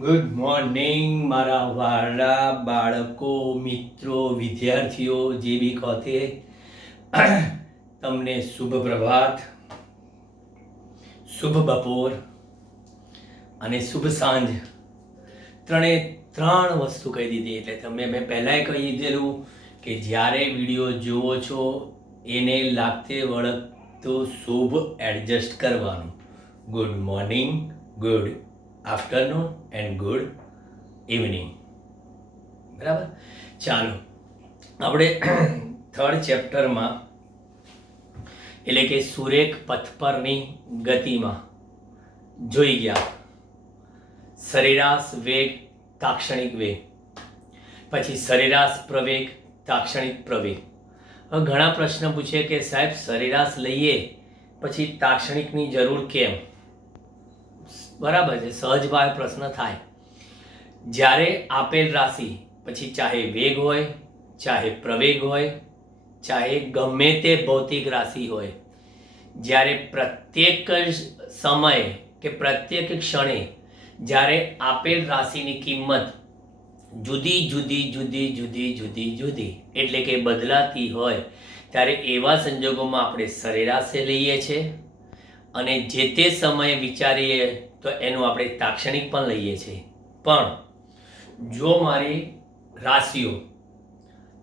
Good morning મારા વાલા બાળકો, મિત્રો, વિદ્યાર્થીઓ, જે બી કહો તે તમને શુભ પ્રભાત, શુભ બપોર અને શુભ સાંજ. ત્રણ વસ્તુ કહી દીધી. એટલે તમે મેં પહેલાંય કહી દીધેલું કે જ્યારે વિડીયો જુઓ છો એને લાગતે વળગતો શુભ એડજસ્ટ કરવાનું. Good morning, good afternoon and good evening. બરાબર. ચાલો આપણે થર્ડ ચેપ્ટરમાં એટલે કે સુરેખ પથ પરની ગતિમાં જોઈ ગયા સરેરાશ વેગ, તાક્ષણિક વેગ, પછી સરેરાશ પ્રવેગ, તાક્ષણિક પ્રવેગ. હવે ઘણા પ્રશ્ન પૂછે કે સાહેબ સરેરાશ લઈએ પછી તાક્ષણિકની જરૂર કેમ? બરાબર છે, સહજ ભાવે પ્રશ્ન થાય. જ્યારે આપેલ રાશિ પછી ચાહે વેગ હોય, ચાહે પ્રવેગ હોય, ચાહે ગમે તે ભૌતિક રાશિ હોય, જ્યારે પ્રત્યેક સમયે કે પ્રત્યેક ક્ષણે જ્યારે આપેલ રાશિની કિંમત જુદી જુદી જુદી જુદી જુદી જુદી એટલે કે બદલાતી હોય ત્યારે એવા સંજોગોમાં આપણે સરેરાશે લઈએ છીએ અને જે તે સમયે વિચારીએ તો એનું આપણે તાક્ષણિક પણ લઈએ છીએ. પણ જો મારી રાશિઓ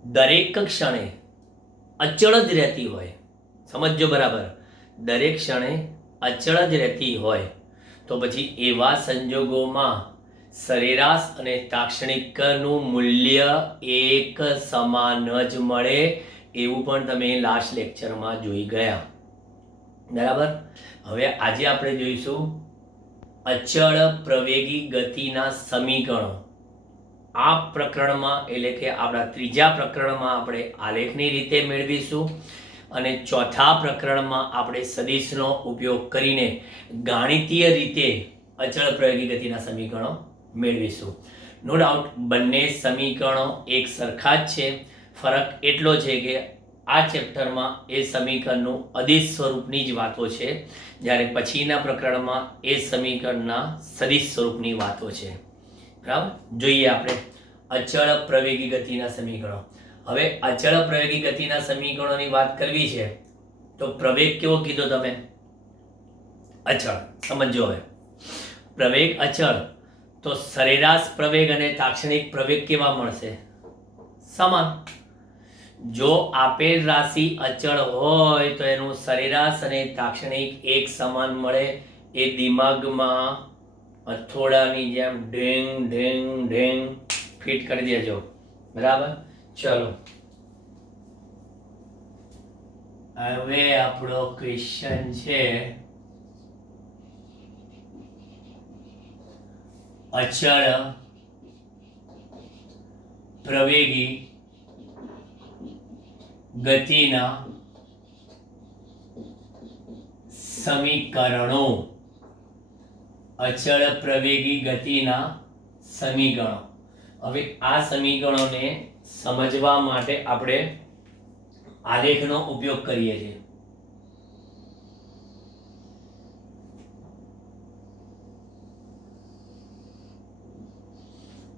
દરેક ક્ષણે અચળ જ રહેતી હોય, સમજો બરાબર, દરેક ક્ષણે અચળ જ રહેતી હોય તો પછી એવા સંજોગોમાં સરેરાશ અને તાક્ષણિકનું મૂલ્ય એક સમાન જ મળે એવું પણ તમે લાસ્ટ લેક્ચરમાં જોઈ ગયા. બરાબર. હવે આજે આપણે જોઈશું અચળ પ્રવેગી ગતિના સમીકરણો. આ પ્રકરણમાં એટલે કે આપણા ત્રીજા પ્રકરણમાં આપણે આલેખની રીતે મેળવીશું અને ચોથા પ્રકરણમાં આપણે સદિશનો ઉપયોગ કરીને ગાણિતીય રીતે અચળ પ્રવેગી ગતિના સમીકરણો મેળવીશું. નો ડાઉટ બંને સમીકરણો એક સરખા જ છે. ફરક એટલો છે કે આ ચેપ્ટરમાં એ સમીકરણનું અદિશ સ્વરૂપની જ વાતો છે, જ્યારે પછીના પ્રકરણમાં એ સમીકરણના સદિશ સ્વરૂપની વાતો છે. બરાબર. જોઈએ આપણે અચળ પ્રવેગી ગતિના સમીકરણો. હવે અચળ પ્રવેગી ગતિના સમીકરણોની વાત કરવી છે તો પ્રવેગ કેવો કીધો તમે? અચળ. સમજો હવે પ્રવેગ અચળ તો સરેરાશ પ્રવેગ અને તાક્ષણિક પ્રવેગ કેવા મળશે? સમાન. જો આપેલ રાશિ અચળ હોય તો એનું સરેરાશ અને તાક્ષણિક એક સમાન મળે. એ દિમાગમાં અથોડાની જેમ ઢેંગ ઢેંગ ઢેંગ ફિટ કરી દેજો. બરાબર. ચલો હવે આપણો ક્વેશ્ચન છે અચળ પ્રવેગી ગતિના સમીકરણો. અચળ પ્રવેગી ગતિના સમીકરણો. હવે આ સમીકરણોને સમજવા માટે આપણે આલેખનો ઉપયોગ કરીએ છીએ.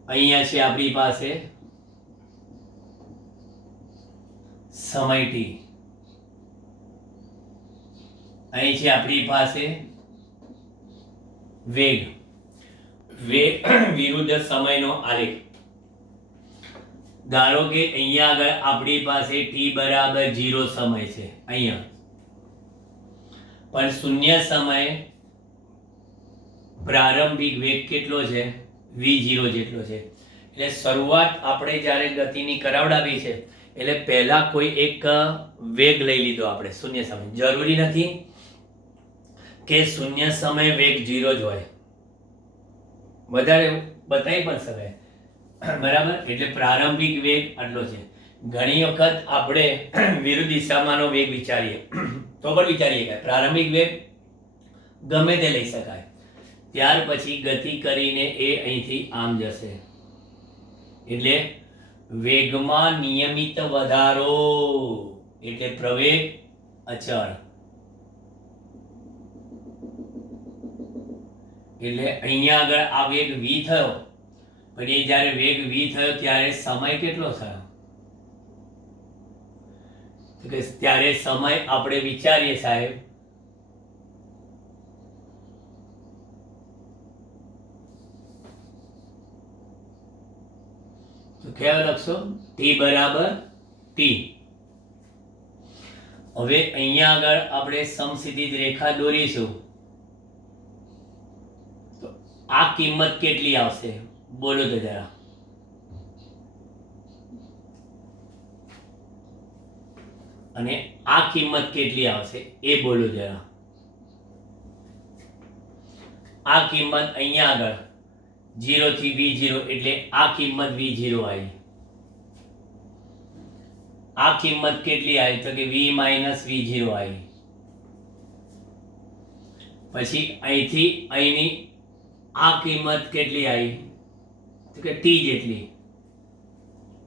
અહીંયા છે આપણી પાસે સમય t, અહીં છે આપણી પાસે વેગ વિરુદ્ધ સમયનો આલેખ. ધારો કે અહીંયા આગળ આપણી પાસે t બરાબર 0 સમય છે અહીંયા, પણ શૂન્ય સમયે પ્રારંભિક વેગ કેટલો છે? v0 જેટલો છે. એટલે શરૂઆત આપણે જ્યારે ગતિની કરાવડાવી છે એટલે પહેલા કોઈ એક વેગ લઈ લીધો આપણે શૂન્ય સમય. જરૂરી નથી કે શૂન્ય સમય વેગ 0 જ હોય, વધારે બતાવી પણ શકાય. બરાબર. એટલે પ્રારંભિક વેગ આટલો છે. ઘણી વખત આપણે વિરુદ્ધ દિશામાંનો વેગ વિચારીએ તો પણ વિચારીએ કે પ્રારંભિક વેગ ગમે તે લઈ શકાય, ત્યાર પછી ગતિ કરીને એ અહીંથી આમ જશે એટલે વેગમાં નિયમિત વધારો એટલે પ્રવેગ અચળ. એટલે અહીંયા આગળ આ વેગ v થયો, પણ એ જ્યારે વેગ v થયો ત્યારે સમય કેટલો થયો? તો કે ત્યારે સમય આપણે વિચારીએ સાહેબ, તો કેવા લખશો? t બરાબર t. હવે અહીંયા આગળ આપણે સમસીધી રેખા દોરીશું, તો આ કિંમત કેટલી આવશે બોલો તો જરા. અને આ કિંમત કેટલી આવશે એ બોલો જરા. આ કિંમત અહીંયા આગળ 0 થી v0 એટલે આ કિંમત v0 આવી. આ કિંમત કેટલી આવી? તો કે v - v0 આવી. પછી અહીંથી અહીંની આ કિંમત કેટલી આવી? તો કે t જેટલી.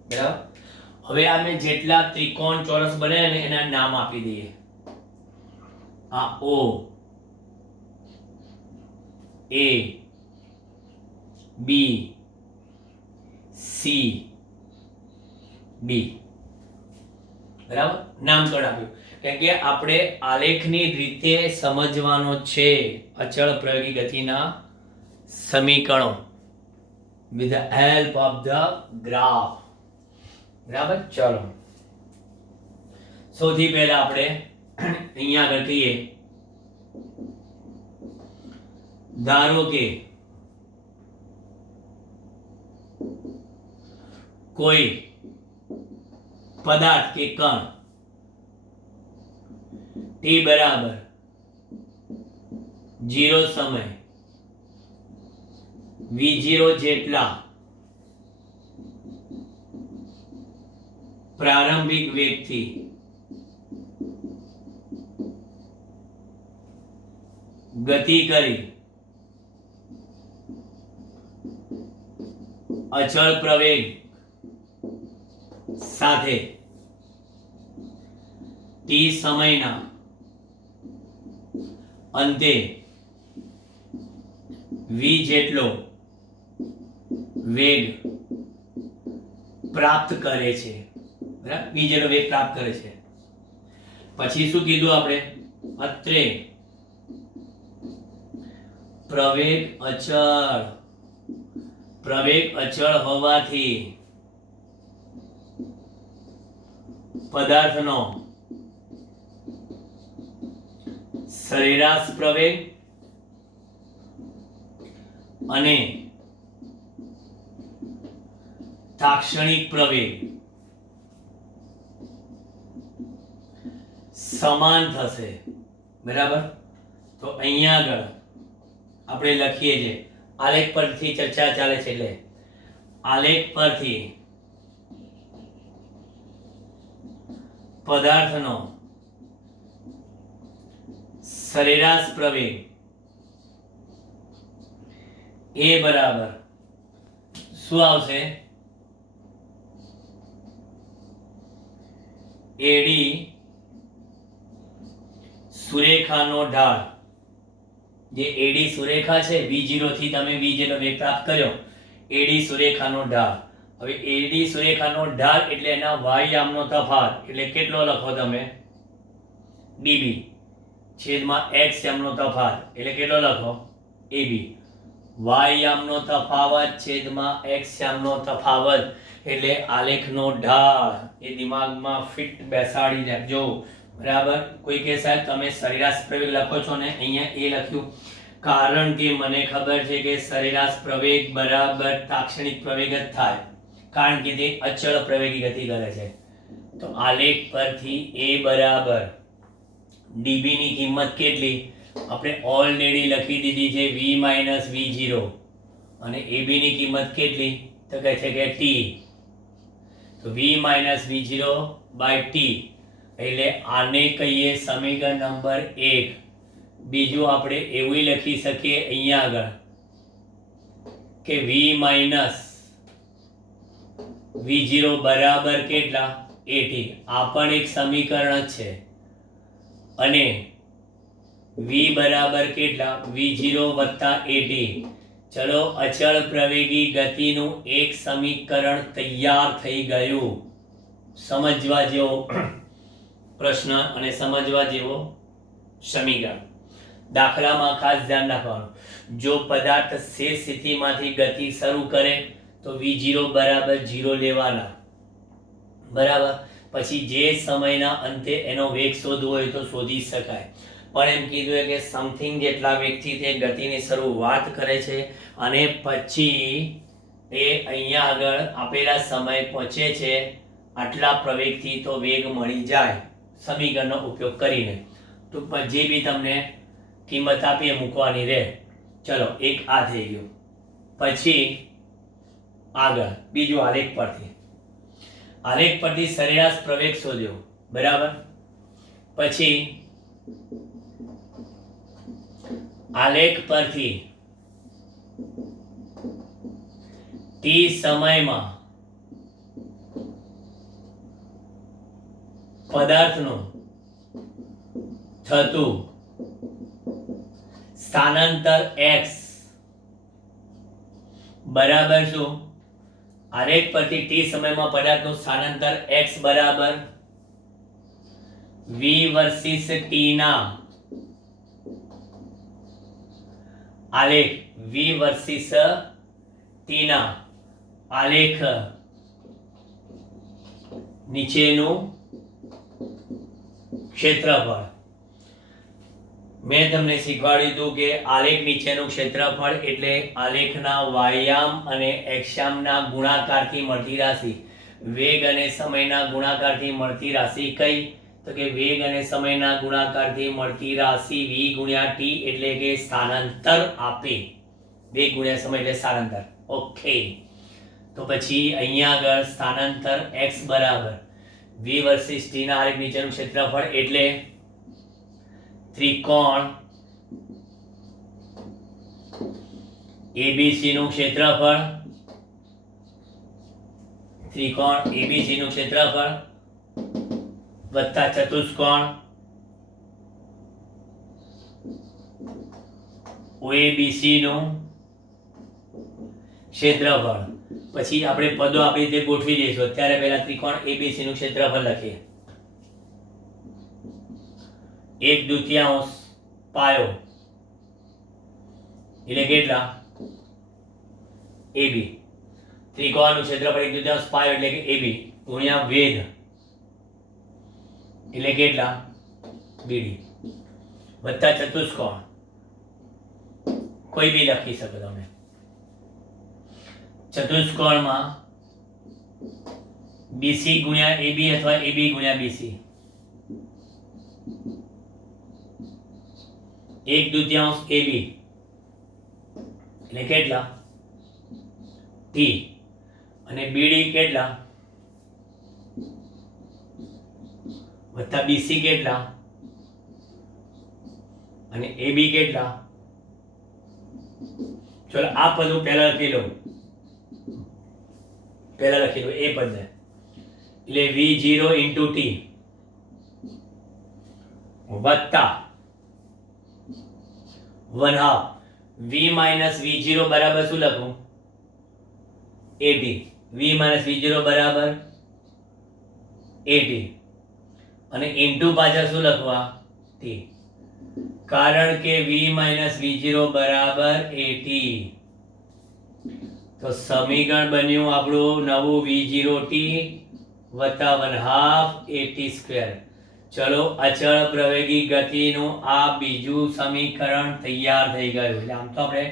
બરાબર. હવે અમે જેટલા ત્રિકોણ ચોરસ બનાવ્યા ને એના નામ આપી દઈએ. આ O, A, B, C, D. બરાબર, નામકરણ આપ્યું. કારણ કે આપણે આલેખની રીતે સમજવાનો છે અચળ પ્રયોગી ગતિના સમીકરણો with the help of the graph. બરાબર. ચલો, સૌથી પહેલા આપણે અહીંયા આગળ કહીએ, ધારો કે કોઈ પદાર્થ કે કણ t બરાબર 0 સમય v0 જેટલા પ્રારંભિક વેગથી ગતિ કરી અચળ પ્રવેગ સાથે t સમયના અંતે v જેટલો વેગ પ્રાપ્ત કરે છે. બરાબર, v જેટલો વેગ પ્રાપ્ત કરે છે. પછી શું કીધું આપણે? અત્રે પ્રવેગ અચળ હોવાથી પદાર્થનો સરેરાશ પ્રવેગ અને તાક્ષણિક પ્રવેગ સમાન થશે. બરાબર. તો અહીંયા આગળ આપણે લખીએ છીએ, આલેખ પરથી ચર્ચા ચાલે છે એટલે આલેખ પરથી પદાર્થનો સરેરાશ પ્રવેગ એ બરાબર શું આવશે? એડી સુરેખાનો ઢાળ. જે એડી સુરેખા છે v0 થી તમે v જેટલો વેગ પ્રાપ્ત કર્યો, એડી સુરેખાનો ઢાળ. હવે એડી સુરેખાનો ઢાળ એટલે એના y યામનો તફાવત એટલે કેટલો લખો તમે? db છેદમાં x યામનો તફાવત એટલે કેટલો લખો? ab. y યામનો તફાવત છેદમાં x યામનો તફાવત એટલે આલેખનો ઢાળ. એ દિમાગમાં ફિટ બેસાડી રાખજો. બરાબર. કોઈ કે સાહેબ તમે સરેરાશ પ્રવેગ લખો છો ને, અહીંયા એ લખ્યું કારણ કે મને ખબર છે કે સરેરાશ પ્રવેગ બરાબર તાક્ષણિક પ્રવેગ જ થાય, કારણ કે તે અચળ પ્રવેગી ગતિ કરે છે. તો આલેખ પરથી a બરાબર db ની કિંમત કેટલી આપણે ઓલરેડી લખી દીધી છે, v - v0. અને ab ની કિંમત કેટલી? તો કહે છે કે t. તો v - v0 / t એટલે આને કહીએ સમીકરણ નંબર 1. બીજું આપણે એવું લખી શકીએ અહીંયા આગળ કે v - v0 બરાબર કેટલા? 80. આ પણ એક સમીકરણ જ છે. અને v બરાબર કેટલા v0 વત્તા at. ચલો અચળ પ્રવેગી ગતિનું એક સમીકરણ તૈયાર થઈ ગયું. સમજવા જેવો પ્રશ્ન અને સમજવા જેવો સમીકરણ. દાખલામાં ખાસ ધ્યાન રાખવાનું, જો પદાર્થ સ્થિર સ્થિતિમાંથી ગતિ શરૂ કરે તો v0 બરાબર 0 લેવાના, બરાબર. પછી જે સમયના અંતે એનો વેગ શોધવો હોય તો શોધી શકાય. પણ એમ કીધું કે સમથિંગ જેટલા વેગથી તે ગતિની શરૂઆત કરે છે અને પછી એ અહીંયા આગળ આપેલા સમય પહોંચે છે આટલા પ્રવેગથી તો વેગ મળી જાય સમીકરણનો ઉપયોગ કરીને. તો જે બી તમને કિંમત આપીએ મૂકવાની રહે. ચલો એક આ થઈ ગયું. પછી આગળ બીજું આલેખ પરથી સરેરાશ પ્રવેગ શોધ્યો, બરાબર. પછી આલેખ પરથી t સમયમાં પદાર્થનું થતું સ્થાનાંતર x બરાબર શું? આલેખ પરથી t સમયમાં પદાર્થનું સ્થાનાંતર x બરાબર v વર્સિસ t ના આલેખ v વર્સિસ t ના આલેખ નીચેનું ક્ષેત્રફળ. મેં તમને શીખવાડ્યું હતું કે આલેખ નીચેનું ક્ષેત્રફળ એટલે આલેખના વાયામ અને એક્સામના ગુણાકારથી મળતી રાશિ. વેગ અને સમયના ગુણાકારથી મળતી રાશિ કઈ? તો કે વેગ અને સમયના ગુણાકારથી મળતી રાશિ v ગુણ્યા t એટલે કે સ્થાનાંતર આપે. વેગ ગુણ્યા સમય એટલે સ્થાનાંતર. ઓકે, તો પછી અહીંયા આગળ સ્થાનાંતર x બરાબર v વર્સિસ t ના આલેખ નીચેનું ક્ષેત્રફળ એટલે ત્રિકોણ ABC નું ક્ષેત્રફળ, ત્રિકોણ ABC નું ક્ષેત્રફળ વત્તા ચતુષ્કોણ OABC નું ક્ષેત્રફળ. પછી આપણે પદો આપણી રીતે ગોઠવી દઈશું. અત્યારે પહેલા ત્રિકોણ ABC નું ક્ષેત્રફળ લખીએ. 1/2 પાયો એટલે કેટલા? AB. ત્રિકોણનું ક્ષેત્રફળ 1/2 પાયો એટલે કે AB ગુણ્યા વેધ એટલે કેટલા? BD વત્તા ચતુષ્કોણ કોઈ બી લખી શકો તમે. ચતુષ્કોણમાં BC ગુણ્યા AB અથવા AB ગુણ્યા BC 1/2 AB એટલે કેટલા? T અને BD કેટલા? વત્તા BC કેટલા? અને AB કેટલા? ચલો આ પદ હું પહેલા લખી લઉં. એ પદ એટલે V0 into T વત્તા 1/2 V minus V0 બરાબર શું લખું? AT. V minus V0 બરાબર AT અને ઇન્ટુ પાછળ શું લખવા? T. કારણ કે V minus V0 બરાબર AT. તો સમીકરણ બન્યું આપણું નવું V0T વત્તા 1/2 AT સ્ક્વેર. ચલો અચળ પ્રવેગી ગતિનું આ બીજું સમીકરણ તૈયાર થઈ ગયું. એટલે આમ તો આપણે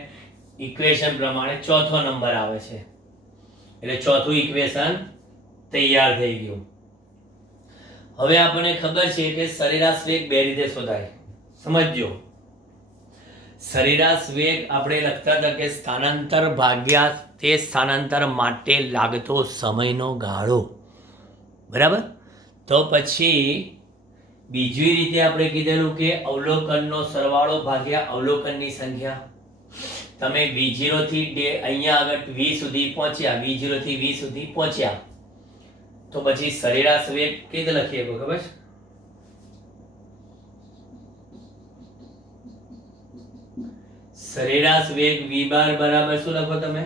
ઇક્વેશન પ્રમાણે ચોથો નંબર આવે છે. એટલે ચોથું ઇક્વેશન તૈયાર થઈ ગયું. હવે આપણને ખબર છે કે સરેરાશ વેગ બે રીતે શોધાય. સમજજો, સરેરાશ વેગ આપણે લખતા હતા કે સ્થાનાંતર ભાગ્યા તે સ્થાનાંતર માટે લાગતો સમયનો ગાળો, બરાબર. તો પછી બીજી રીતે આપણે કીધેલું કે અવલોકનનો સરવાળો ભાગ્યા અવલોકનની સંખ્યા. તમે V0 થી અહીંયા આગળ V સુધી પહોંચ્યા, V0 થી V સુધી પહોંચ્યા તો પછી સરેરાશ વેગ કેવી રીતે લખીએ ખબર છે? સરેરાશ વેગ v બાર બરાબર શું લખો તમે?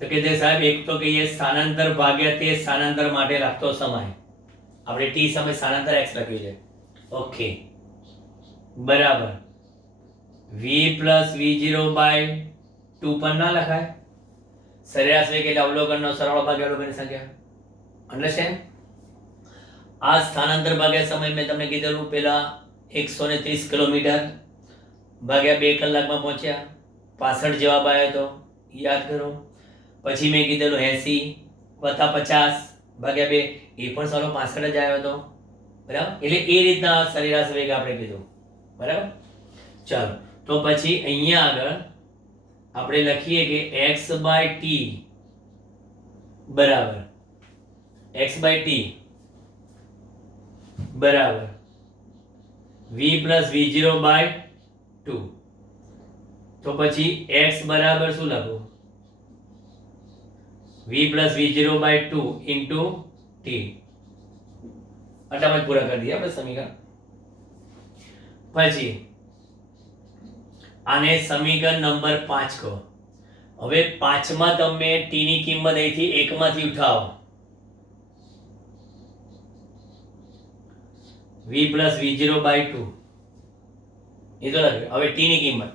તો કે જે સાહેબ એક તો કહીએ સ્થાનાંતર ભાગ્યા તે સ્થાનાંતર માટે લાગતો સમય. આપણે t સમય સ્થાનાંતર x લખ્યું છે. ઓકે બરાબર v plus v0 by 2 પણ ના લખાય. સરેરાશ વેગ એટલે અવલોકનનો સરવાળો ભાગ્યા અવલોકનની સંખ્યા. અંડરસ્ટેન્ડ? આ સ્થાનાંતર ભાગ્યા સમય મેં તમને કીધેલું પેલા 130 કિલોમીટર ભાગ્યા 2 કલાકમાં પહોંચ્યા. 65 જવાબ આવ્યો તો યાદ કરો. પછી મેં કીધેલું 80 વત્તા 50 ભાગ્યા 2 એ પણ સારો 65 જ આવ્યો હતો. બરાબર? એટલે એ રીતના સરેરાશ વેગ આપણે કીધું. બરાબર? ચાલો તો પછી અહીંયા આગળ આપણે લખીએ કે x by t બરાબર x by t બરાબર v plus v0 by 2. તો પછી x બરાબર શું લખું? v plus v0 by 2 into t. આટલામાં જ પૂરા કરી દઈએ આપણે સમીકરણ. પછી આને સમીકરણ નંબર 5 કહો. હવે 5 માં તમે t ની કિંમત અહીંથી 1 માંથી ઉઠાવો. v plus v0 by 2 એ તો લખ્યું. હવે t ની કિંમત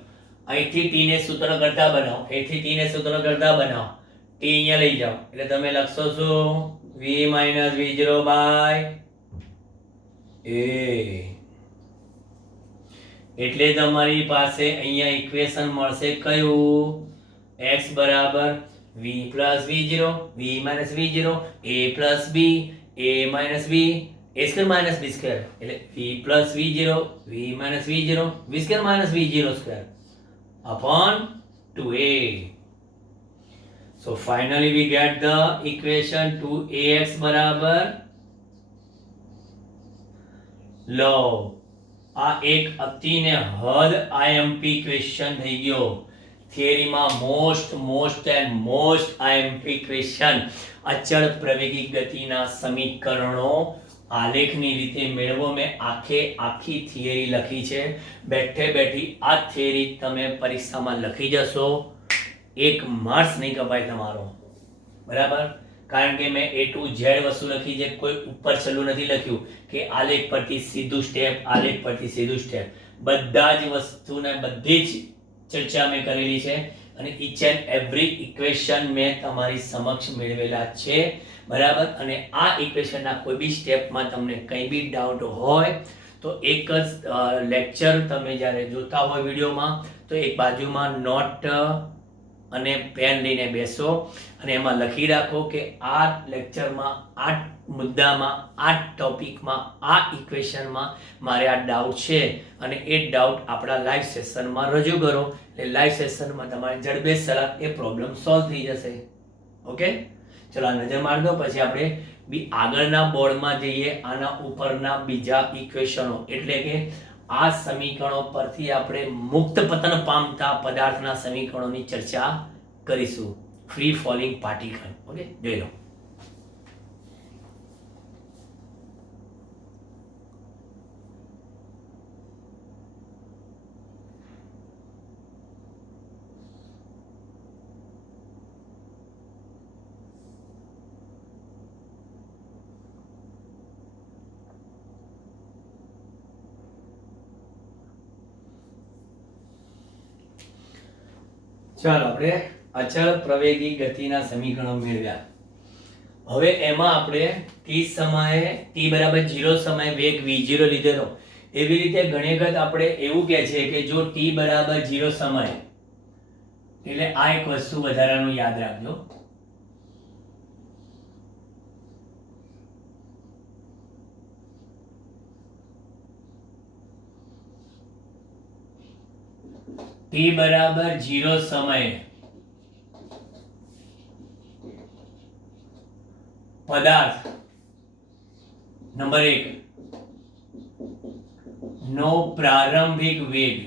અહીંથી t ને સૂત્ર કરતા બનાવો. અહીંથી t ને સૂત્ર કરતા બનાવો. t અહીંયા લઈ જાઓ એટલે તમે લખશો શું? v minus v0 by a. એટલે તમારી પાસે અહીંયા ઇક્વેશન મળશે કયું? x બરાબર v plus v0 v minus v0 a plus b a minus b a square minus b square એટલે v plus v0 v minus v0 v square minus v0 square upon 2a. So finally we get the equation 2ax બરાબર લો. આ એક અતિને હદ IMP question થઈ ગયો. થિયરીમાં most IMP question. અચળ પ્રવેગી ગતિના સમીકરણો આલેખની રીતે મેળવો. મેં આખી થિયરી લખી છે. બેઠે બેઠી આ થિયરી તમે પરીક્ષામાં લખી જશો. 1 માર્ક્સ નહીં કપાય તમારો. બરાબર? કારણ કે મેં A to Z વસ્તુ લખી છે. કોઈ ઉપર છેલ્લું નથી લખ્યું કે આલેખ પરથી સીધું સ્ટેપ, આલેખ પરથી સીધું સ્ટેપ. બધા જ વસ્તુને બધી જ ચર્ચા મેં કરેલી છે અને ઈચ એન્ડ એવરી ઇક્વેશન મેં તમારી સમક્ષ મેળવેલા છે. બરાબર? અને આ ઇક્વેશનના કોઈ બી સ્ટેપમાં તમને કંઈ બી ડાઉટ હોય તો એક જ લેક્ચર તમે જ્યારે જોતા હોય વિડીયોમાં તો એક બાજુમાં નોટ અને પેન લઈને બેસો અને એમાં લખી રાખો કે આ લેક્ચરમાં આ મુદ્દામાં આ ટોપિકમાં આ ઇક્વેશનમાં મારે આ ડાઉટ છે અને એ ડાઉટ આપણા લાઈવ સેશનમાં રજૂ કરો. એટલે લાઈવ સેશનમાં તમારે જડબે સલાહ એ પ્રોબ્લેમ સોલ્વ થઈ જશે. ઓકે ચલો આ નજર મારી દો. પછી આપણે આગળના બોર્ડમાં જઈએ. આના ઉપરના બીજા ઇક્વેશનો એટલે કે આ સમીકરણો પરથી આપણે મુક્ત પતન પામતા પદાર્થના સમીકરણોની ચર્ચા કરીશું. Free falling particle. ઓકે જોઈ લો. ચાલો આપણે અચળ પ્રવેગી ગતિના સમીકરણો મેળવ્યા. હવે એમાં આપણે t સમયે t બરાબર 0 સમયે વેગ v0 લીધેલો. એવી રીતે ઘણી વખત આપણે એવું કહે છે કે જો t બરાબર 0 સમયે એટલે આ એક વસ્તુ વધારાનું યાદ રાખજો. t બરાબર 0 સમયે પદાર્થ નંબર 1 નો પ્રારંભિક વેગ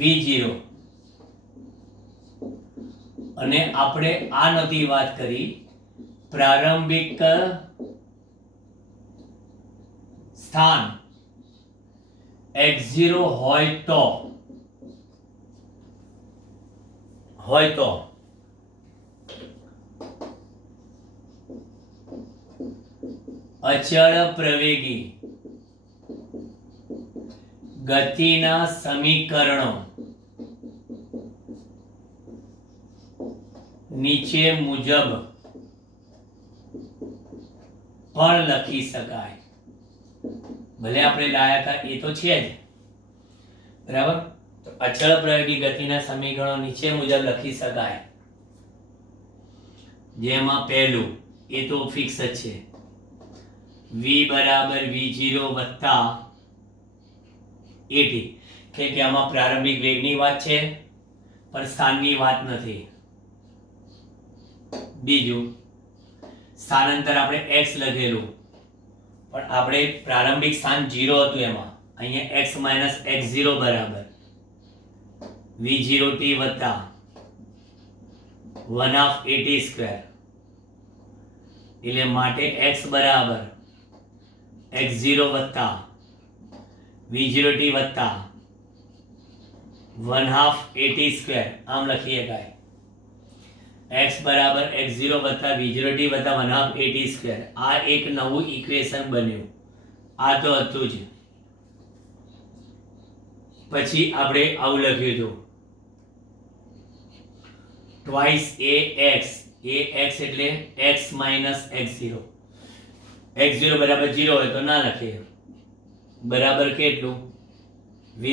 v0 અને આપણે આ નથી વાત કરી પ્રારંભિક સ્થાન x0 હોય તો અચળ પ્રવેગી ગતિના સમીકરણો નીચે મુજબ પણ લખી શકાય. ભલે આપણે લાયા હતા એ તો છે જ, બરાબર. તો અચળ પ્રવેગી ગતિના સમીકરણો નીચે મુજબ લખી શકાય. જેમાં પહેલું એ તો ફિક્સ જ છે, v બરાબર v0 વત્તા at, કે આમાં પ્રારંભિક વેગની વાત છે પણ સ્થાનની વાત નથી. બીજું, સ્થાનાંતર આપણે x લખેલું પણ આપણે પ્રારંભિક સ્થાન 0 હતું, એમાં અહીંયા x x0 બરાબર v0t વત્તા 1/at², એટલે માટે x બરાબર x0 વત્તા v0t વત્તા 1/2at², આમ લખી શકાય. x બરાબર x0 વત્તા v0t વત્તા 1/2at². આ એક નવું ઇક્વેશન બન્યું, આ તો હતું જ. પછી આપણે આવું લખ્યું હતું twice ax, ax એટલે x x0. x0 બરાબર 0 હોય તો ના લખીએ, બરાબર કેટલું v²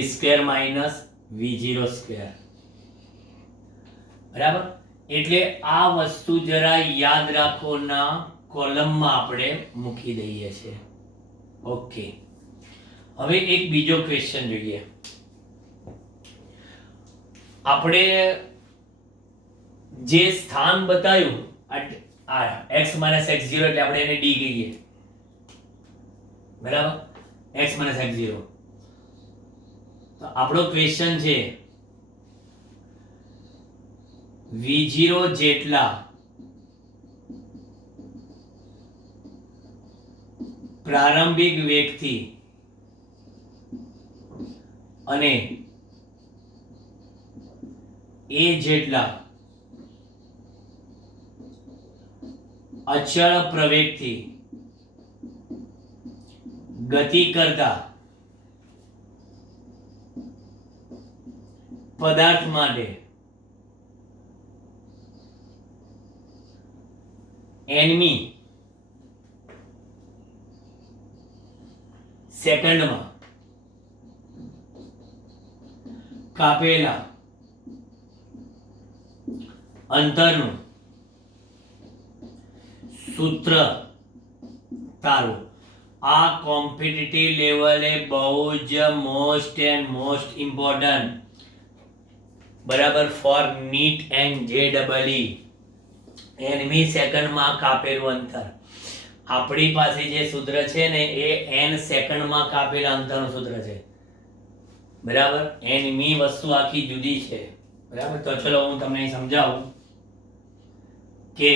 v0², બરાબર. એટલે આ વસ્તુ જરા યાદ રાખો, ના કોલમમાં આપણે મૂકી દઈએ છીએ. ઓકે, હવે એક બીજો ક્વેશ્ચન જોઈએ. આપણે જે સ્થાન બતાવ્યું આ x x0, એટલે આપણે એને d કહીએ, બરાબર. x x0. તો આપણો ક્વેશ્ચન છે v0 જેટલા પ્રારંભિક વેગથી અને a જેટલા અચળ પ્રવેગથી ગતિ કરતા પદાર્થ માટે nમી સેકન્ડમાં કાપેલા અંતરનું સૂત્ર તારો. આ કોમ્પિટિટિવ લેવલે બહુ જ મોસ્ટ ઇમ્પોર્ટન્ટ, બરાબર, ફોર નીટ એન્ડ JEE. nમી સેકન્ડમાં કાપેલું અંતર. આપણી પાસે જે સૂત્ર છે ને એ n સેકન્ડમાં કાપેલા અંતરનું સૂત્ર છે, બરાબર. nમી વસ્તુ આખી જુદી છે, બરાબર. તો ચલો હું તમને સમજાવું કે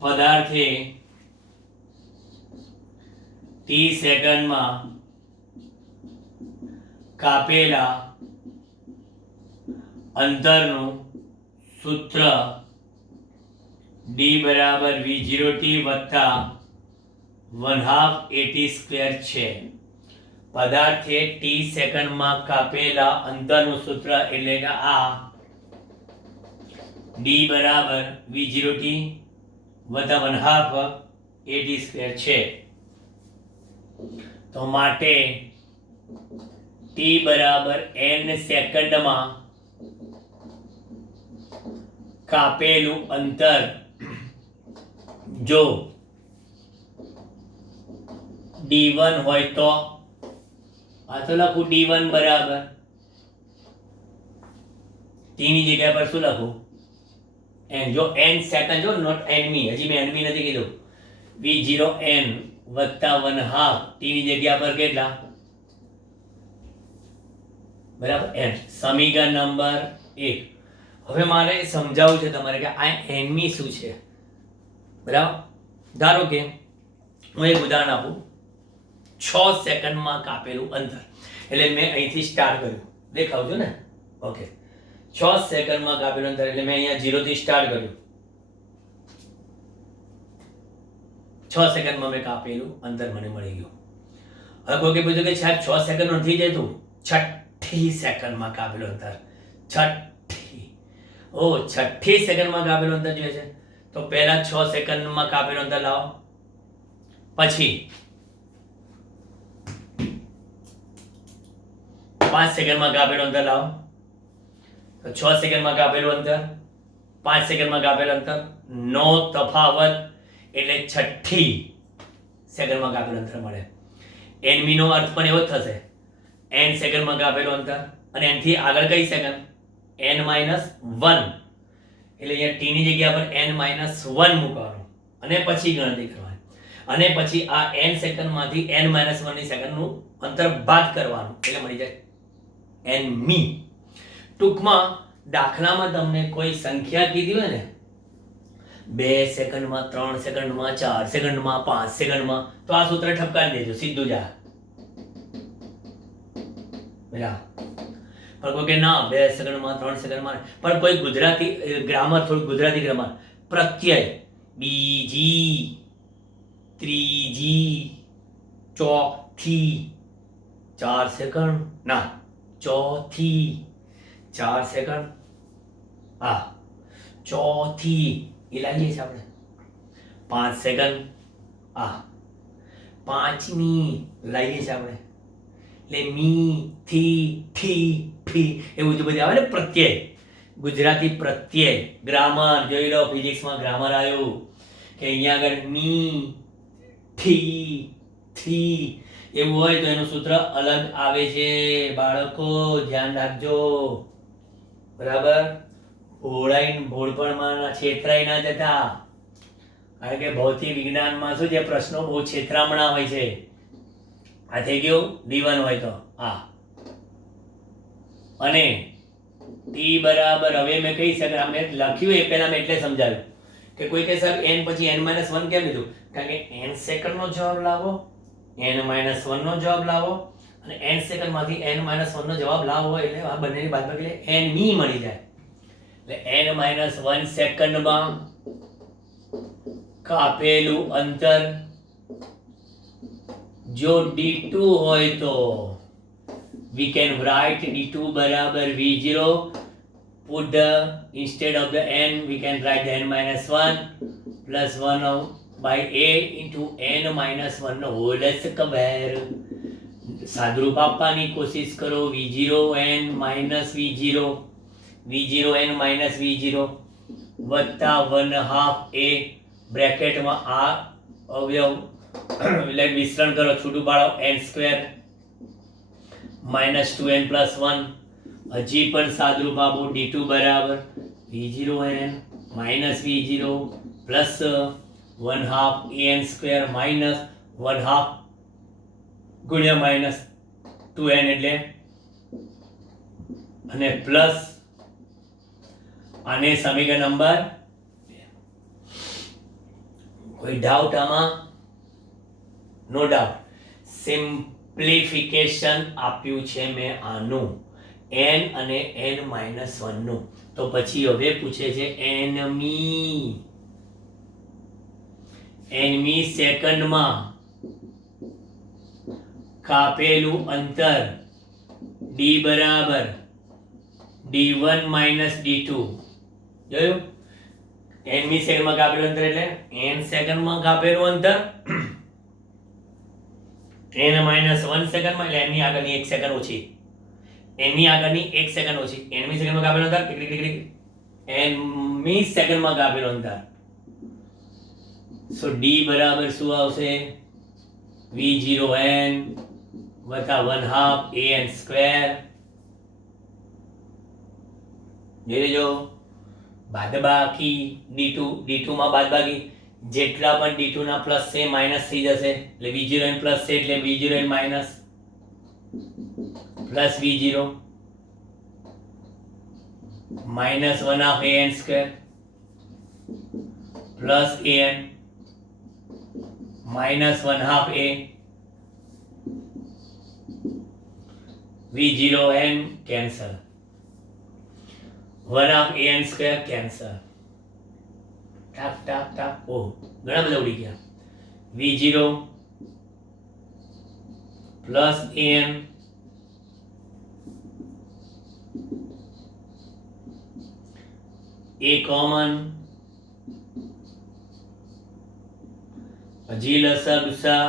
પદાર્થે t સેકન્ડમાં કાપેલા અંતરનું સૂત્ર d બરાબર v0t વત્તા 1/2at² છે. પદાર્થે t સેકન્ડમાં કાપેલા અંતરનું સૂત્ર એટલે કે આ d બરાબર v0t વત્તા 1/2at² છે. તો માટે t બરાબર n સેકન્ડમાં કાપેલું અંતર જો d1 હોય તો આ તો લખું d1 બરાબર t ની જગ્યા પર શું લખું n. જો n સેકન્ડ, જો નોટ nમી, હજી મેં nમી નથી કીધું. v0n વત્તા 1/2 t ની જગ્યા પર કેટલા, બરાબર, n. સમીકરણ નંબર 1. હવે મારે સમજાવવું છે તમારે કે આ nમી શું છે, બરાબર. ધારો કે હું એક ઉદાહરણ આપું 6 સેકન્ડમાં કાપેલું અંતર. એટલે મેં અહીંથી સ્ટાર્ટ કર્યું, દેખાવ છો ને? ઓકે, 6 સેકન્ડમાં કાપેલું અંતર એટલે મેં અહીંયા 0 થી સ્ટાર્ટ કર્યું. 6 સેકન્ડમાં મેં કાપેલું અંતર મને મળી ગયું. હવે કોઈ પૂછ્યું કે સાહેબ 6 સેકન્ડ નથી જતું, 6ઠ્ઠી સેકન્ડમાં કાપેલું અંતર. 6ઠ્ઠી સેકન્ડમાં કાપેલું અંતર જોઈએ છે, તો પહેલા 6 સેકન્ડમાં કાપેલું અંતર લાવો, પછી 5 સેકન્ડમાં કાપેલું અંતર લાવો. તો 6 સેકન્ડમાં કાપેલું અંતર, 5 સેકન્ડમાં કાપેલું અંતર, નો તફાવત એટલે 6ઠ્ઠી સેકન્ડમાં કાપેલું અંતર મળે. એનમી નો અર્થ પણ એવો જ થશે, n સેકન્ડમાં કાપેલું અંતર, અને એનથી આગળ કઈ સેકન્ડ? n - 1, એટલે અહીંયા t ની જગ્યા પર n - 1 મૂકવાનું અને પછી ગણતરી કરવાની, અને પછી આ n સેકન્ડમાંથી n - 1 ની સેકન્ડનું અંતર બાદ કરવાનું એટલે મળી જાય n મી. ટૂંકમાં દાખલામાં તમને કોઈ સંખ્યા કીધી હોય ને, 2 સેકન્ડમાં, 3 સેકન્ડમાં, 4 સેકન્ડમાં, 5 સેકન્ડમાં, તો આ સૂત્ર ઠપકારી દેજો, સીધું જા. બરાબર? પણ કોઈ કે ના 2 સેકન્ડમાં, 3 સેકન્ડમાં, પણ કોઈ ગુજરાતી ગ્રામર, થોડું ગુજરાતી ગ્રામર, પ્રત્યય બીજી, ત્રીજી, ચોથી 4 સેકન્ડ, ના ચોથી 4 સેકન્ડ, હા ચોથી એ લાવીએ છીએ આપણે 5 સેકન્ડ, આ પાંચમી લાવીએ છીએ આપણે, એટલે મી, થી, ઠી, ફી, એવું બધું આવે ને પ્રત્યય, ગુજરાતી પ્રત્યય. ગ્રામર જોઈ લો, ફિઝિક્સમાં ગ્રામર આવ્યું કે અહીંયા આગળ મી, થી, થી એવું હોય તો એનું સૂત્ર અલગ આવે છે. બાળકો ધ્યાન રાખજો, બરાબર? ભોળપણમાં છેતરાઈ ના જતા, કારણ કે ભૌતિક વિજ્ઞાનમાં શું છે, પ્રશ્નો બહુ છેતરામણા હોય છે. આ થઈ ગયું D1 હોય તો આ, અને ટી બરાબર, હવે મેં કહી શકાય, મેં લખ્યું એ પહેલા મેં એટલે સમજાવ્યું કે કોઈ કહે સર n પછી n - 1 કેમ લીધું? કારણ કે n સેકન્ડનો જવાબ લાવો, n - 1 નો જવાબ લાવો, અને n સેકન્ડમાંથી n - 1 નો જવાબ લાવો એટલે આ બંનેની બાદબાકી એટલે n મી મળી જાય. એટલે n - 1 સેકન્ડમાં કાપેલું અંતર જો d2 હોય તો we can write d2 બરાબર v0, put the instead of the n we can write the n - 1 plus 1/a into n - 1 no whole square. સાદુરૂપ આપવાની કોશિશ કરો, v0n minus v0, v0n minus v0 વત્તા 1/2a બ્રેકેટમાં આ અવયવ એટલે વિસ્તરણ કરો, છૂટું પાડો, n square minus 2n plus 1. હજી પણ સાદુરૂપ આપો, d2 બરાબર v0n minus v0 plus 1/2 an square minus 1/2 ગુણ્યા minus 2n એટલે, અને પ્લસ આને સમીકરણ નંબર 2. કોઈ ડાઉટ આમાં? No doubt. સિમ્પ્લિફિકેશન આપ્યું છે મેં આનું, n અને n - 1 નું. તો પછી હવે પૂછે છે nમી સેકન્ડમાં કાપેલું અંતર d બરાબર d1 minus d2. જોયું? nમી સેકન્ડમાં કાપેલું અંતર એટલે n સેકન્ડમાં કાપેલું અંતર, n - 1 સેકન્ડમાં, એટલે n ની આગળની 1 સેકન્ડ ઓછી, n ની આગળની 1 સેકન્ડ ઓછી, nમી સેકન્ડમાં કાપેલું અંતર nમી સેકન્ડમાં કાપેલું અંતર. સો d બરાબર શું આવશે? v0n વત્તા 1/2 an સ્ક્વેર. જોઈ લેજો, બાદબાકી d2 માં બાદબાકી, જેટલા પણ d2 ના પ્લસ છે માઈનસ થઈ જશે, એટલે v0n પ્લસ છે એટલે v0n minus plus v0 minus 1/2 an square plus an minus 1/2 a v0n cancel, 1/an² cancel, ટાક ટાક ટાક, ઓહ ઘણા બધા ઉડી ગયા. v0 plus an A common, હજી લસા ગુસા,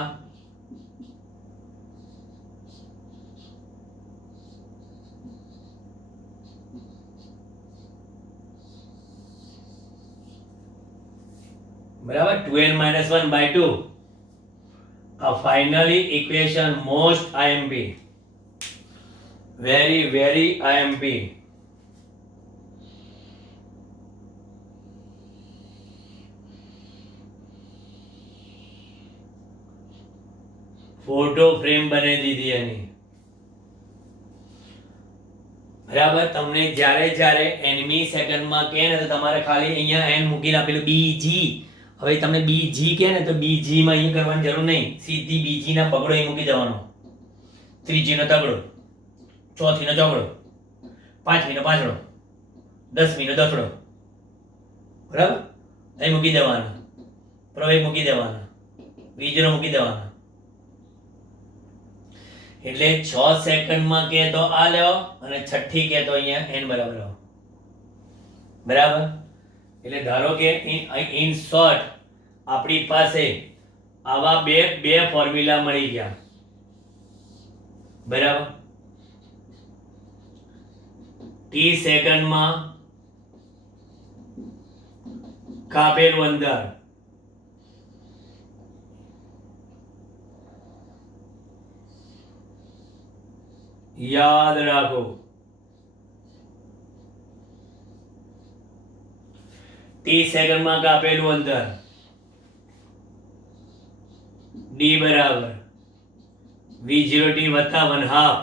બરાબર. 2n-1/2 a finally equation most IMP, very IMP. Photo frame બની દીધી એની. બરાબર. તમને જ્યારે એનમી સેકન્ડમાં કહે ને તો તમારે ખાલી અહીંયા એન મૂકીને આપેલું બીજી. હવે તમને બીજી કહે ને તો બીજી માં અહીં કરવાની જરૂર નહીં, સીધી બીજી ના પગડો અહીં મૂકી દેવાનો, ત્રીજી નો તગડો, ચોથી નો ચોગડો, પાંચમી નો પાંચડો, 10મી નો દસડો, બરાબર અહીં મૂકી દેવાના, પ્રવેગ મૂકી દેવાના, બીજનો મૂકી દેવાના. એટલે 6 સેકન્ડમાં કે તો આ લેવો અને છઠ્ઠી કે તો અહીંયા n બરાબર આવો. બરાબર. એટલે ધારો કે ઇન શોર્ટ આપણી પાસે આવા બે ફોર્મ્યુલા મળી ગયા. બરાબર. t સેકન્ડમાં કાપેલું અંદર, યાદ રાખો t સેકન્ડમાં કાપેલું અંતર d બરાબર v0t વત્તા 1/2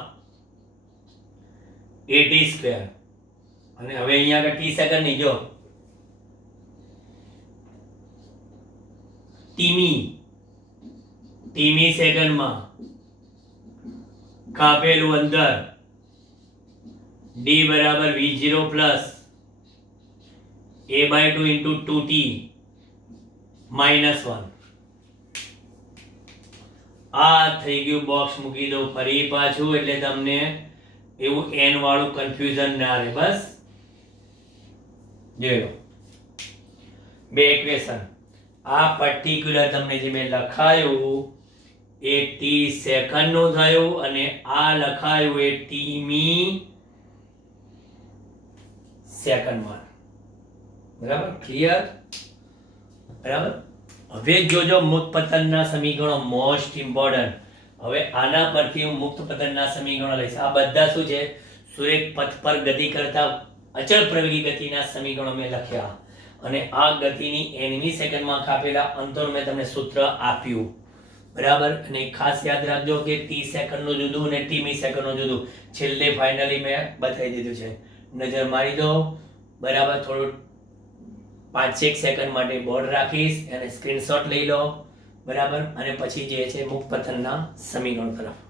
at². અને હવે અહીંયા આગળ t સેકન્ડ ની જો ટીમી સેકન્ડમાં કાપેલું અંતર d બરાબર v0 plus a/2 into 2t -1. આ થઈ ગયું. બોક્સ મૂકી દો ફરી પાછું, એટલે તમને એવું n વાળું કન્ફ્યુઝન ના રહે. બસ જોઈ લો બે ઇક્વેશન. આ પર્ટિક્યુલર તમને જે મેં લખાયું એ t સેકન્ડ નું થયું અને આ લખાયું એ tમી સેકન્ડમાં. બરાબર. ક્લિયર. બરાબર. હવે જોજો મુક્ત પતનના સમીકરણો મોસ્ટ ઇમ્પોર્ટન્ટ. હવે આના પરથી હું મુક્ત પતનના સમીકરણો લઈશ. આ બધા શું છે? સુરેખ પથ પર ગતિ કરતા અચળ પ્રવેગી ગતિના સમીકરણો મેં લખ્યા અને આ ગતિની nમી સેકન્ડમાં કાપેલા અંતર મેં તમને સૂત્ર આપ્યું. બરાબર. અને ખાસ યાદ રાખજો કે t સેકન્ડનું જુદું અને tમી સેકન્ડનું જુદું. છેલ્લે ફાઇનલી મેં બતાવી દીધું છે. નજર મારી દો. બરાબર. થોડું 5-1 સેકન્ડ માટે બોર્ડ રાખીશ અને સ્ક્રીનશોટ લઈ લો. બરાબર. અને પછી જે છે મુક્ત પતનના સમીકરણ તરફ.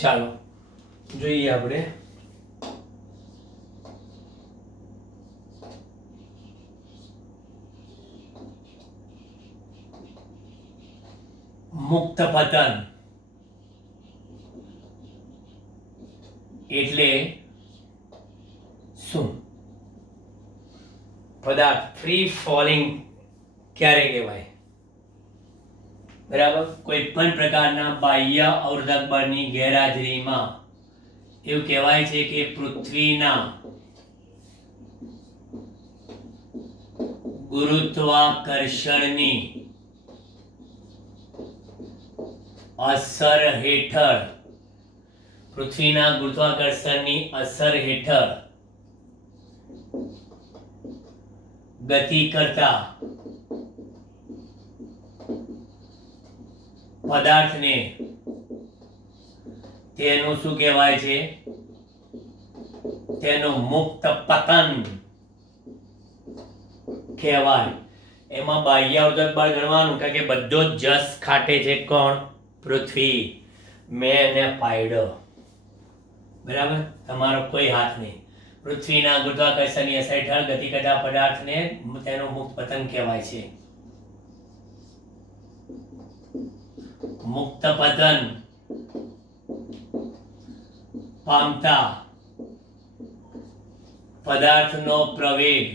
ચાલો જોઈએ આપણે મુક્ત પતન એટલે શું? પદાર્થ ફ્રી ફોલિંગ ક્યારે કહેવાય? બરાબર. કોઈ પણ પ્રકારના બાહ્ય અવરોધક બળની ગેરહાજરીમાં એવું કહેવાય છે કે પૃથ્વીના ગુરુત્વાકર્ષણની અસર હેઠળ ગતિ કરતા પદાર્થને તેનું શું કહેવાય છે? તેનું મુક્ત પતન કહેવાય. એમાં બાહ્ય અવરોધક બળ ગણવાનું, કારણ કે બધો જ જસ ખાટે છે કોણ? પૃથ્વી. મેં એને પાડ્યો, બરાબર? તમારો કોઈ હાથ નહીં. પૃથ્વીના ગુરુત્વાકર્ષણની અસર હેઠળ ગતિ કરતા પદાર્થને તેનું મુક્ત પતન કહેવાય છે. મુક્ત પતન પામતા પદાર્થનો પ્રવેગ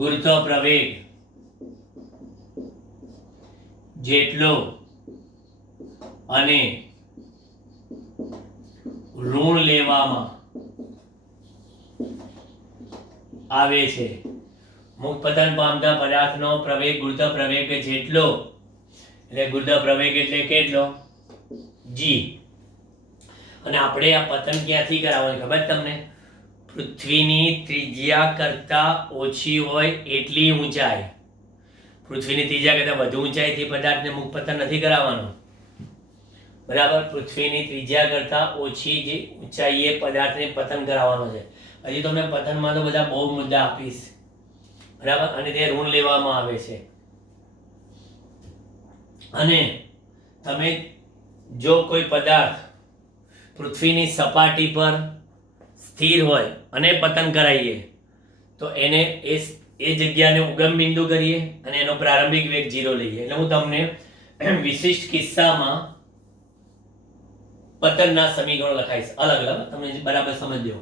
ગુરુત્વ પ્રવેગ જેટલો અને ઋણ લેવામાં આવે છે. મુક્ત પતન પામતા પદાર્થનો પ્રવેગ ગુરુત્વ પ્રવેગ જેટલો, એટલે ગુરુત્વ પ્રવેગ એટલે કેટલો? g. અને આપણે આ પતન ક્યાંથી કરાવવાની ખબર તમને? પૃથ્વીની ત્રિજ્યા કરતા ઓછી હોય એટલી ઊંચાઈ, પૃથ્વીની ત્રિજ્યા કરતા વધુ ઊંચાઈથી પદાર્થને મુક્ત પતન નથી કરાવવાનું, બરાબર? પૃથ્વીની ત્રિજ્યા કરતા ઓછી જે ઊંચાઈએ પદાર્થને પતન કરાવવાનો છે. હજી તમને પતનમાં તો બધા બહુ મુદ્દા આપીશ, બરાબર? અને તે ઋણ લેવામાં આવે છે. અને તમે જો કોઈ પદાર્થ પૃથ્વીની સપાટી પર સ્થિર હોય અને પતન કરાવીએ તો એને એ જગ્યાને ઉગમ બિંદુ કરીએ અને એનો પ્રારંભિક વેગ 0 લઈએ. એટલે હું તમને વિશિષ્ટ કિસ્સામાં પતનના સમીકરણો લખાઈશ અલગ અલગ, તમે બરાબર સમજજો.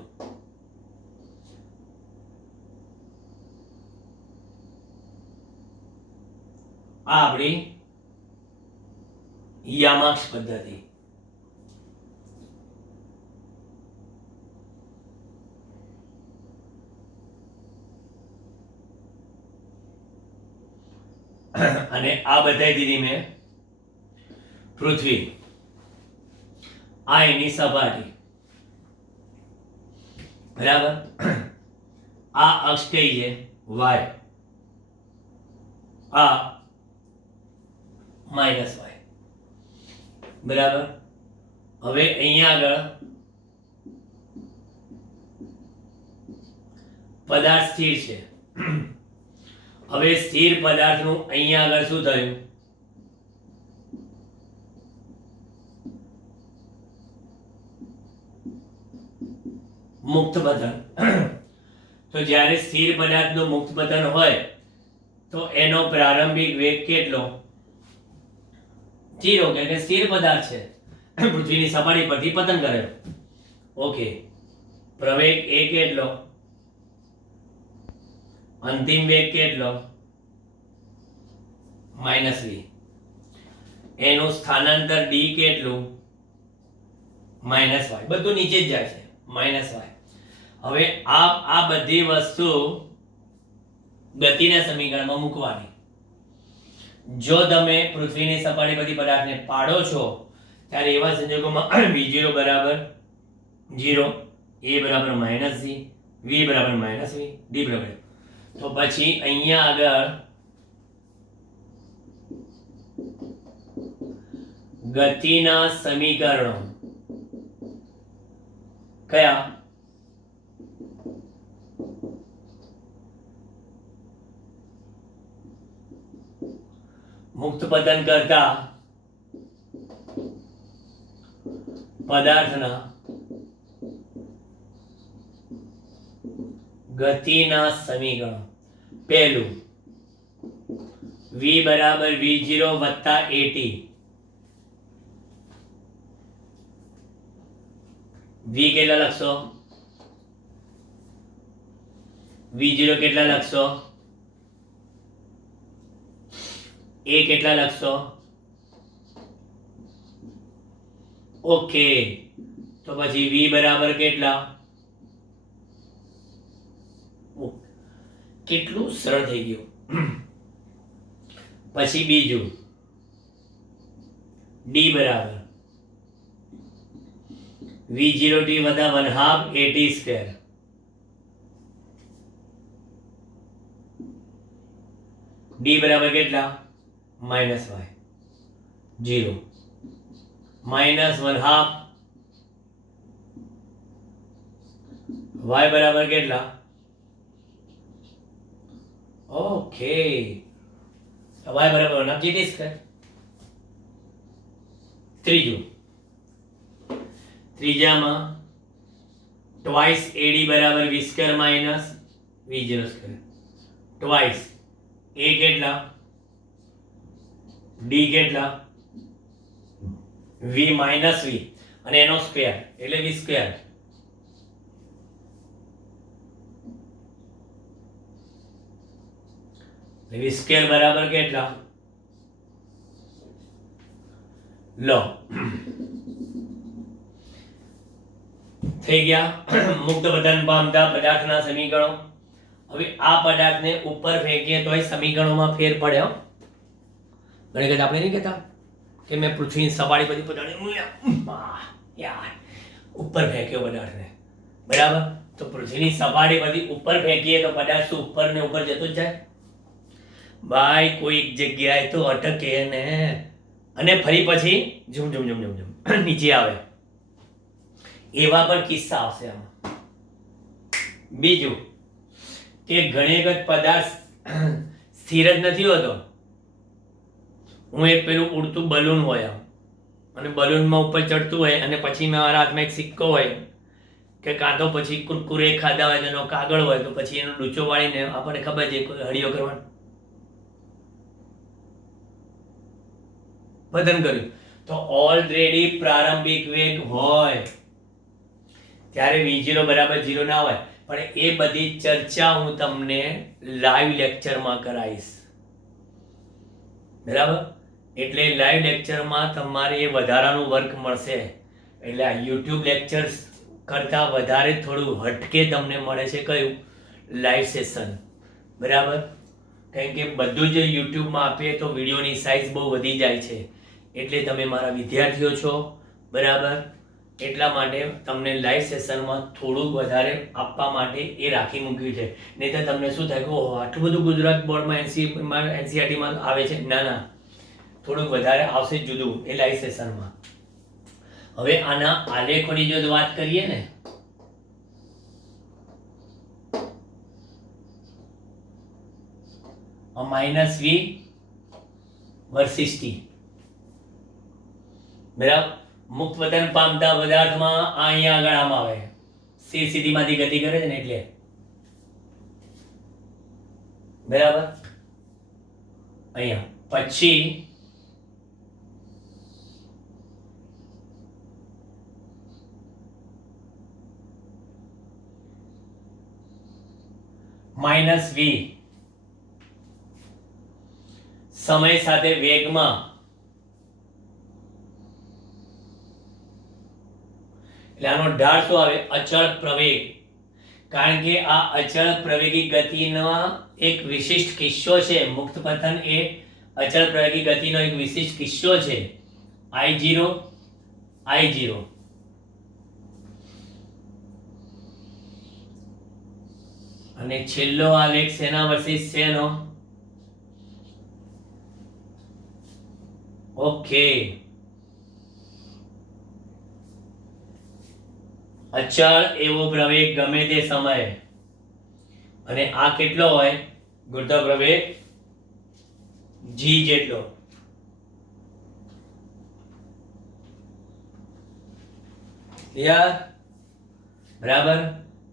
આ આપણી યામાક્ષ પદ્ધતિ. અને આ બતાવી દીધી મેં પૃથ્વી, આ એની સપાટી, બરાબર? આ અક્ષ કઈ છે? વાય. આ માઇનસ વાય, બરાબર? હવે અહીંયા આગળ પદાર્થ સ્થિર છે. હવે સ્થિર પદાર્થનું અહીંયા આગળ શું થયું? મુક્ત પતન. તો જ્યારે સ્થિર પદાર્થનું મુક્ત પતન હોય તો એનો પ્રારંભિક વેગ કેટલો? 0, કે સ્થિર પદાર્થ છે, પૃથ્વીની સપાટી પરથી પતન કરે. ઓકે, પ્રવેગ એ કેટલો? અંતિમ વેગ કેટલો? -v. એનું સ્થાનાંતર d કેટલું? -y. બધું નીચે જ જાય છે, -y. હવે આ બધી વસ્તુ ગતિના સમીકરણમાં મૂકવાની. જો તમે પૃથ્વીની સપાટી પરથી પદાર્થને પાડો છો ત્યારે એવા સંજોગોમાં v0 બરાબર 0, a બરાબર -c, v બરાબર -v, d બરાબર. તો પછી અહીંયા આગળ ગતિના સમીકરણો કયા? મુક્ત પતન કરતા પદાર્થના ગતિના સમીકરણો. પહેલું, v બરાબર v0 વત્તા at. v કેટલા લખશો? v0 કેટલા લખશો? a કેટલા લખશો? ઓકે, તો પછી v બરાબર કેટલા? કેટલું સરળ થઈ ગયું. પછી બીજું, d બરાબર V0t વત્તા 1/2 at સ્ક્વેર. d બરાબર કેટલા? -y 0 -1/2 y બરાબર કેટલા? ઓકે, y બરાબર 1/2 gt સ્ક્વેર. ત્રીજામાં ટ્વાઇસ AD બરાબર v square minus v0 square. Twice a કેટલા? d કેટલા? v માઇનસ v અને એનો સ્ક્વેર એટલે v સ્ક્વેર. v સ્ક્વેર બરાબર કેટલા? લો થઈ ગયા મુક્ત બદન પામતા પદાર્થના સમીકરણો. હવે આ પદાર્થને ઉપર ફેંકીએ તોય સમીકરણોમાં ફેર પડે હો. ઘણી વખત આપણે નહીં કહેતા કે મેં પૃથ્વીની સપાટી પરથી પદાર્થ યાર ઉપર ફેંક્યો પદાર્થને, બરાબર? તો પૃથ્વીની સપાટી પરથી ઉપર ફેંકીએ તો પદાર્થ શું ઉપર ને ઉપર જતો જ જાય? ભાઈ કોઈ એક જગ્યાએ તો અટકે ને અને ફરી પછી ઝુમ ઝુમ ઝુમ ઝુમ ઝુમ નીચે આવે. એવા પણ કિસ્સા આવશે આમાં. બીજું કે ઘણી વખત પદાર્થ સ્થિર જ નથી હોતો. હું એક પેલું ઉડતું બલૂન હોય અને બલૂનમાં ઉપર ચડતું હોય અને પછી મારા હાથમાં એક સિક્કો હોય કે કાં તો પછી કુરકુરે ખાધા હોય એનો કાગળ હોય તો પછી એનો ડૂચો વાળીને આપણને ખબર છે હળીઓ કરવાનો પતન કર્યું તો ઓલરેડી પ્રારંભિક વેગ હોય ત્યારે v0 બરાબર 0 ના હોય. પણ એ બધી ચર્ચા હું તમને લાઈવ લેક્ચરમાં કરાવીશ, બરાબર? એટલે લાઈવ લેક્ચરમાં તમારે એ વધારાનું વર્ક મળશે. એટલે આ યુટ્યુબ લેક્ચર્સ કરતાં વધારે થોડું હટકે તમને મળે છે કયું? લાઈવ સેશન, બરાબર? કારણ કે બધું જ યુટ્યુબમાં આપીએ તો વિડીયોની સાઇઝ બહુ વધી જાય છે. એટલે તમે મારા વિદ્યાર્થીઓ છો, બરાબર? એટલા માટે તમને લાઈવ સેશનમાં થોડુંક વધારે આપવા માટે એ રાખી મૂક્યું છે. નહીં તો તમને શું થાય કે ઓહો આટલું બધું ગુજરાત બોર્ડમાં NCERT-માં આવે છે. ના ના, થોડુંક વધારે આવશે જુદું એ લાઈવ સેશનમાં. હવે આના આલેખોની જો વાત કરીએ ને -v વર્સિસ t, બરાબર? મુક્ત પતન પામતા પદાર્થમાં અહીંયા આગળ આમ આવે સ્થિર સ્થિતિમાંથી ગતિ કરે છે ને એટલે, બરાબર? અહીંયા પછી -v સમય સાથે વેગમાં, એટલે આનો ઢાળ શું આવે? અચળ પ્રવેગ. કારણ કે આ અચળ પ્રવેગી ગતિનો એક વિશિષ્ટ કિસ્સો છે. મુક્ત પતન એ અચળ પ્રવેગી ગતિનો એક વિશિષ્ટ કિસ્સો છે. I0 અને છેલ્લો આલેખ શેના વર્સિસ શેનો? ઓકે, અચળ એવો પ્રવેગ ગમે તે સમયે અને આ કેટલો હોય? ગુરુત્વ પ્રવેગ g જેટલો. બરાબર?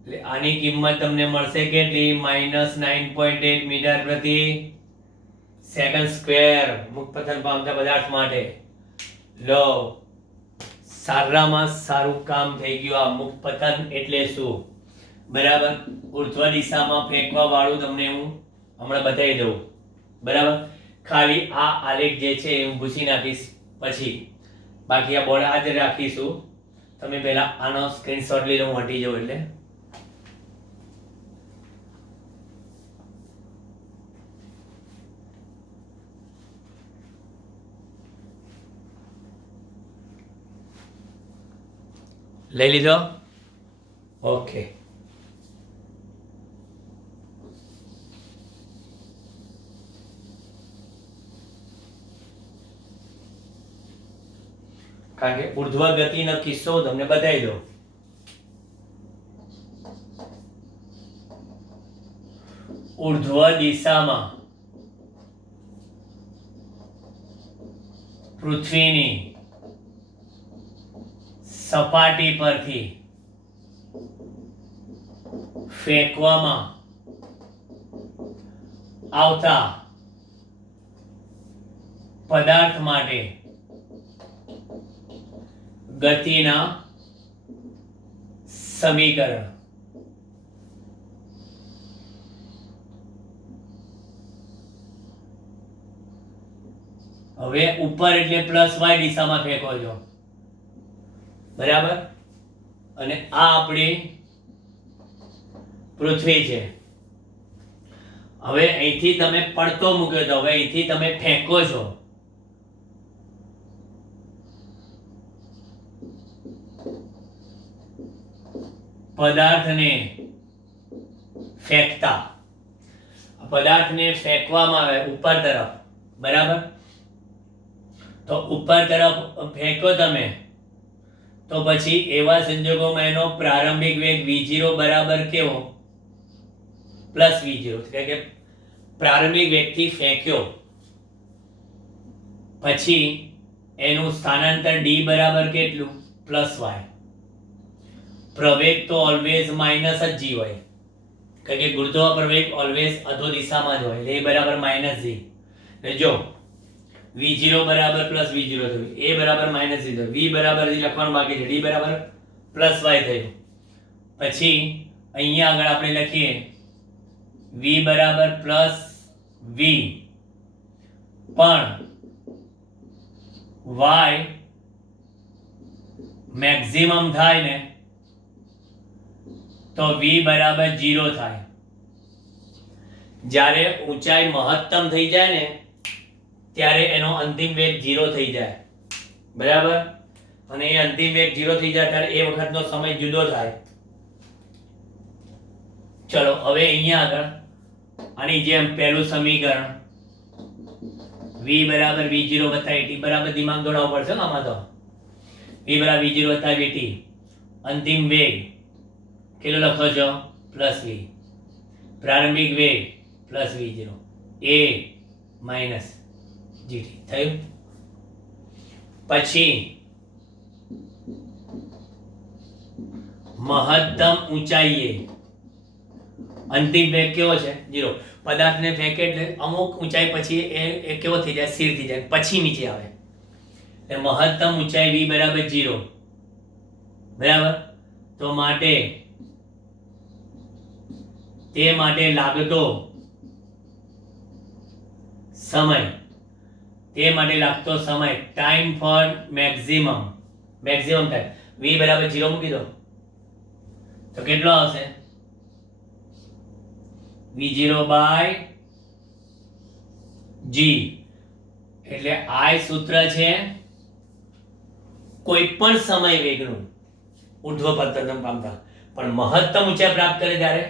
એટલે આની કિંમત તમને મળશે કેટલી? -9.8 મીટર પ્રતિ સેકન્ડ સ્ક્વેર મુક્ત પતન પામતા પદાર્થ માટે. લો, સારામાં સારું કામ થઈ ગયું. આ મુક્ત પતન એટલે શું? બરાબર? ઉર્ધ્વ દિશામાં ફેંકવા વાળું તમને હું હમણાં બતાવી દઉં, બરાબર? ખાલી આ આલેખ જે છે હું ભૂસી નાખીશ પછી, બાકી આ બોર્ડ આજે રાખીશું. તમે પહેલા આનો સ્ક્રીનશોટ લઈ લો, હું હટી જાઉં એટલે. લઈ લીધો? ઓકે. કારણ કે ઉર્ધ્વ ગતિનો કિસ્સો તમને બતાવી દો. ઉર્ધ્વ દિશામાં પૃથ્વીની સપાટી પરથી ફેંકવામાં આવતા પદાર્થ માટે ગતિના સમીકરણ. હવે ઉપર એટલે પ્લસ વાય દિશામાં ફેંકો છો, બરાબર? અને આ આપણી પૃથ્વી છે. હવે અહીંથી તમે પડતો મૂક્યો તો હવે અહીંથી તમે ફેંકો છો. પદાર્થને ફેંકતા, પદાર્થને ફેંકવામાં આવે ઉપર તરફ, બરાબર? તો ઉપર તરફ ફેંકો તમે તો પછી એવા સંજોગોમાં એનો પ્રારંભિક વેગ v0 બરાબર કેવો? Plus v0. એટલે કે પ્રારંભિક વેગથી ફેંક્યો પછી એનું સ્થાનાંતર d બરાબર કેટલું? Plus y. પ્રવેગ તો ઓલવેઝ માઇનસ જ g હોય, કારણ કે ગુરુત્વ પ્રવેગ ઓલવેઝ અધો દિશામાં જ હોય, એટલે એ બરાબર માઇનસ g. એટલે જો v0 બરાબર પ્લસ v0 થયું, a બરાબર માઇનસ g થયું, v બરાબર g લખવાનું બાકી છે, d બરાબર પ્લસ y થયું. પછી અહીંયા આગળ આપણે લખીએ v બરાબર પ્લસ v, પણ y મેક્સિમમ થાય ને તો v બરાબર 0 થાય. જ્યારે ઊંચાઈ મહત્તમ થઈ જાય ને ત્યારે એનો અંતિમ વેગ 0 થઈ જાય, બરાબર? અને એ અંતિમ વેગ 0 થઈ જાય ત્યારે એ વખતનો સમય જુદો થાય. ચલો હવે અહીંયા આગળ આની જેમ પહેલું સમીકરણ v બરાબર v0 વત્તા at બરાબર દિમાગ દોડાવવો પડશે ને આમાં તો. v બરાબર v0 વત્તા at, અંતિમ વેગ કેટલો લખો છો? Plus v. પ્રારંભિક વેગ plus v0, a minus gt થયું. પછી મહત્તમ ઊંચાઈએ અંતિમ વેગ કેવો છે? 0. પદાર્થને ફેંકે એટલે અમુક ઊંચાઈ પછી એ કેવો થઈ જાય? સ્થિર થઈ જાય, પછી નીચે આવે. એટલે મહત્તમ ઊંચાઈ v બરાબર 0, બરાબર? તો માટે તે માટે લાગતો સમય, time for maximum time v બરાબર 0 મૂકી દો તો કેટલો આવશે? v0 by g. એટલે I સૂત્ર છે કોઈ પણ સમય વેગનું ઉર્ધ્વ પતન પામતા, પણ મહત્તમ ઊંચાઈ પ્રાપ્ત કરે ત્યારે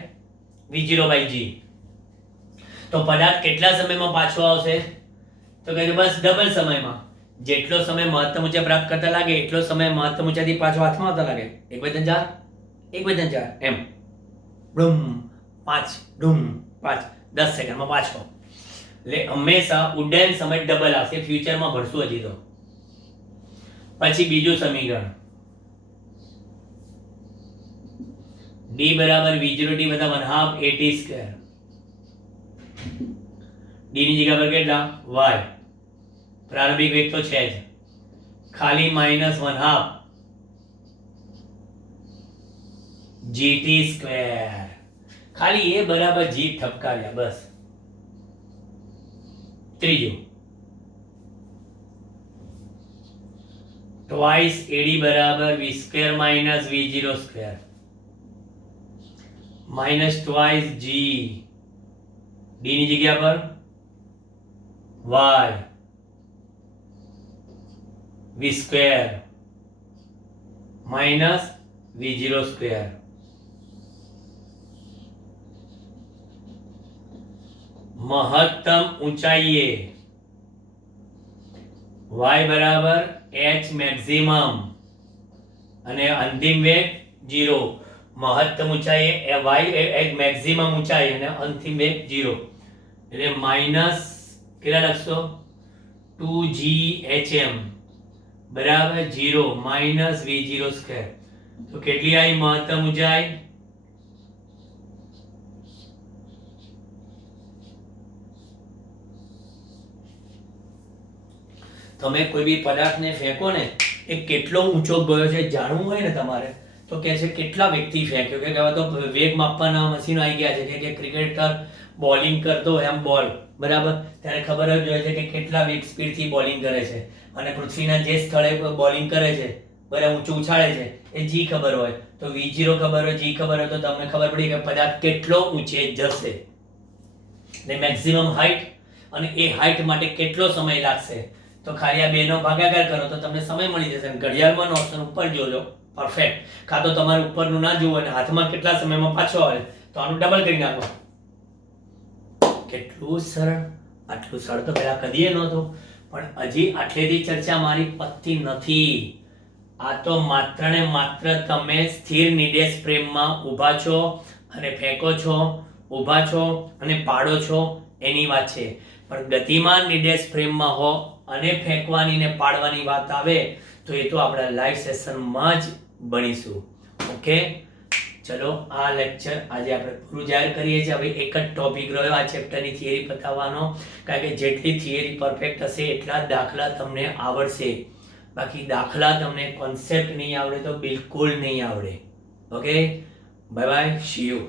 v0 બાય g. તો પદાર્થ કેટલા સમયમાં પાછો આવશે? તો કહે બસ ડબલ સમયમાં. જેટલો સમય મહત્તમ ઊંચાઈ પ્રાપ્ત કરતા લાગે એટલો સમય મહત્તમ ઊંચાઈથી પાછો હાથમાં આવતા લાગે. 1/4 એમ ડૂમ 5 ડૂમ 5 10 સેકન્ડમાં પાછો. એટલે હંમેશા ઉડ્ડયન સમય ડબલ આવશે. ફ્યુચરમાં ભણશું હજી તો. પછી બીજું સમીકરણ d બરાબર v0 t વત્તા 1/2 at સ્ક્વેર. d ની જગ્યા પર કેટલા? y. પ્રારંભિક વેગ તો છે જ, ખાલી માઇનસ 1/2 gt સ્ક્વેર. ખાલી a બરાબર g ઠપકાર્યા બસ. ત્રીજું twice ad બરાબર v square minus v0 square minus twice g. d ની જગ્યા પર y v square minus v0 square. મહત્તમ ઊંચાઈએ y બરાબર h મેક્સિમમ અને અંતિમ વેગ 0. મહત્તમ ઊંચાઈએ y એ મેક્સિમમ ઊંચાઈ અને અંતિમ વેગ 0 એટલે માઈનસ કેટલા લખશો 2ghm બરાબર 0 માઈનસ v0 સ્ક્વેર. તો કેટલી આવી મહત્તમ ઊંચાઈ? તમે કોઈ બી પદાર્થને ફેંકો ને એ કેટલો ઊંચો ગયો છે જાણવું હોય ને તમારે તો કે છે કેટલા વેગથી ફેંક્યો, કે હવે તો વેગ માપવાના મશીનો આવી ગયા છે કે ક્રિકેટર બોલિંગ કરતો હોય આમ બોલ બરાબર ત્યારે ખબર જ હોય છે કે કેટલા વેગ સ્પીડથી બોલિંગ કરે છે અને પૃથ્વીના જે સ્થળે બોલિંગ કરે છે બરાબર ઊંચું ઉછાળે છે એ જી ખબર હોય તો v0 ખબર હોય જી ખબર હોય તો તમને ખબર પડી કે પદાર્થ કેટલો ઊંચે જશે ને મેક્સિમમ હાઈટ અને એ હાઈટ માટે કેટલો સમય લાગશે. તો ખાલી આ બેનો ભાગાકાર કરો તો તમને સમય મળી જશે. ઘડિયાળમાં ઓપ્શન ઉપર જોજો પરફેક્ટ. કાં તો તમારે ઉપરનું ના જોવું અને હાથમાં કેટલા સમયમાં પાછો આવે તો આનું ડબલ કરી નાખો. કેટલું સરળ. આટલું સરળ તો પહેલા કદીએ નહોતું પણ હજી આટલેથી ચર્ચા મારી પતતી નથી. આ તો માત્ર ને માત્ર તમે સ્થિર નિર્દેશ ફ્રેમમાં ઊભા છો અને ફેંકો છો, ઊભા છો અને પાડો છો એની વાત છે. પણ ગતિમાન નિર્દેશ ફ્રેમમાં હો અને ફેંકવાની ને પાડવાની વાત આવે તો એ તો આપણા લાઈવ સેશનમાં જ ભણીશું. ઓકે, ચલો આ લેક્ચર આજે આપણે પૂરું જાહેર કરીએ છીએ. હવે એક જ ટોપિક રહ્યો આ ચેપ્ટરની થિયરી બતાવવાનો, કારણ કે જેટલી થિયરી પરફેક્ટ હશે એટલા દાખલા તમને આવડશે. બાકી દાખલા તમને કોન્સેપ્ટ નહીં આવડે તો બિલકુલ નહીં આવડે. Okay, bye bye, C you.